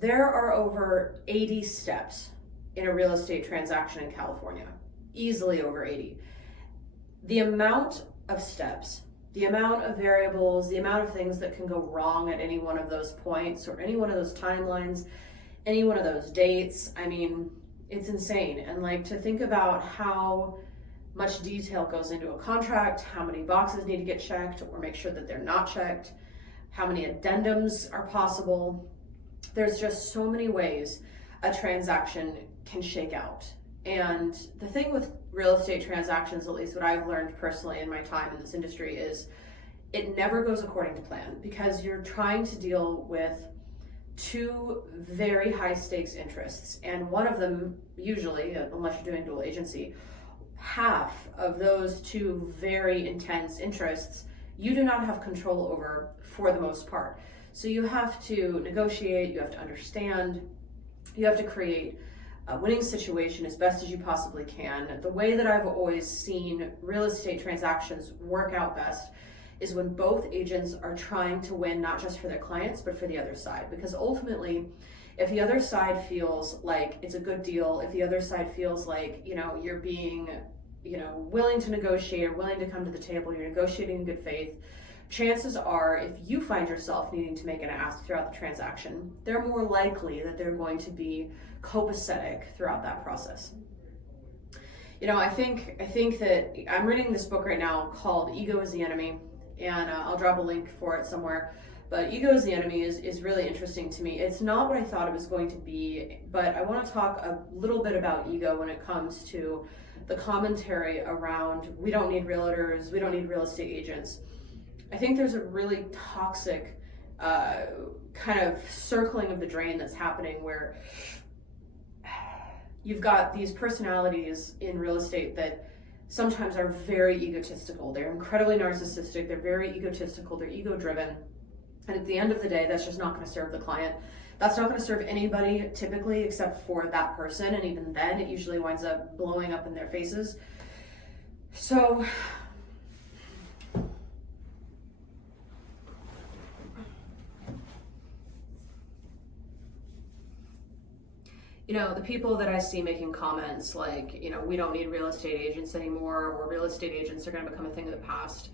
There are over 80 steps in a real estate transaction in California, easily over 80. The amount of steps, the amount of variables, the amount of things that can go wrong at any one of those points or any one of those timelines, any one of those dates, I mean, it's insane. And like, to think about how much detail goes into a contract, how many boxes need to get checked or make sure that they're not checked, how many addendums are possible. There's just so many ways a transaction can shake out. And the thing with real estate transactions, at least what I've learned personally in my time in this industry, is it never goes according to plan, because you're trying to deal with two very high stakes interests. And one of them, usually, unless you're doing dual agency, half of those two very intense interests you do not have control over for the most part. So you have to negotiate, you have to understand, you have to create a winning situation as best as you possibly can. The way that I've always seen real estate transactions work out best is when both agents are trying to win, not just for their clients, but for the other side. Because ultimately, if the other side feels like it's a good deal, if the other side feels like, you're being, willing to negotiate or willing to come to the table, you're negotiating in good faith, chances are, if you find yourself needing to make an ask throughout the transaction, they're more likely that they're going to be copacetic throughout that process. I think that I'm reading this book right now called Ego is the Enemy, and I'll drop a link for it somewhere. But Ego is the Enemy is really interesting to me. It's not what I thought it was going to be, but I want to talk a little bit about ego when it comes to the commentary around we don't need realtors, we don't need real estate agents. I think there's a really toxic kind of circling of the drain that's happening, where you've got these personalities in real estate that sometimes are very egotistical. They're incredibly narcissistic, they're very egotistical, they're ego driven. And at the end of the day, that's just not going to serve the client. That's not going to serve anybody typically except for that person. And even then, it usually winds up blowing up in their faces. So, the people that I see making comments like, we don't need real estate agents anymore, or real estate agents are going to become a thing of the past.